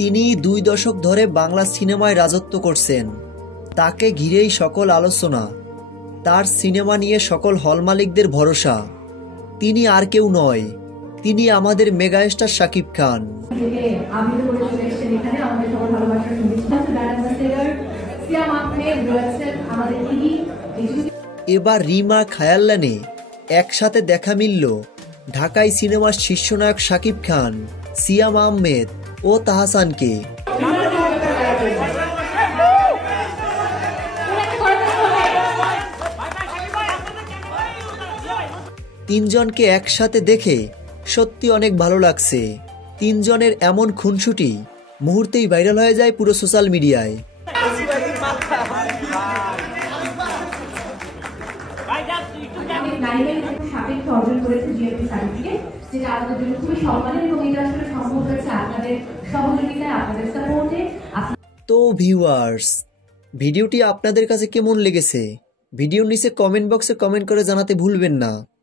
তিনি 2 দশক ধরে বাংলা সিনেমায় রাজত্ব করছেন। তাকে ঘিরেই সকল আলোচনা, তার সিনেমা নিয়ে সকল হল মালিকদের ভরসা। তিনি আর কেউ নয়, তিনি আমাদের মেগাস্টার শাকিব খান। এবার রিমা খায়াল্লানে একসাথে দেখা মিলল ঢাকায় সিনেমার শীর্ষনায়ক শাকিব খান, সিয়াম আহমেদ ও তাহসানকে। তিনজনকে একসাথে দেখে সত্যি অনেক ভালো লাগছে। তিনজনের এমন খুনসুটি মুহূর্তেই ভাইরাল হয়ে যায় পুরো সোশ্যাল মিডিয়ায়। তো ভিউয়ার্স, ভিডিওটি আপনাদের কাছে কেমন লেগেছে ভিডিওর নিচে কমেন্ট বক্সে কমেন্ট করে জানাতে ভুলবেন না।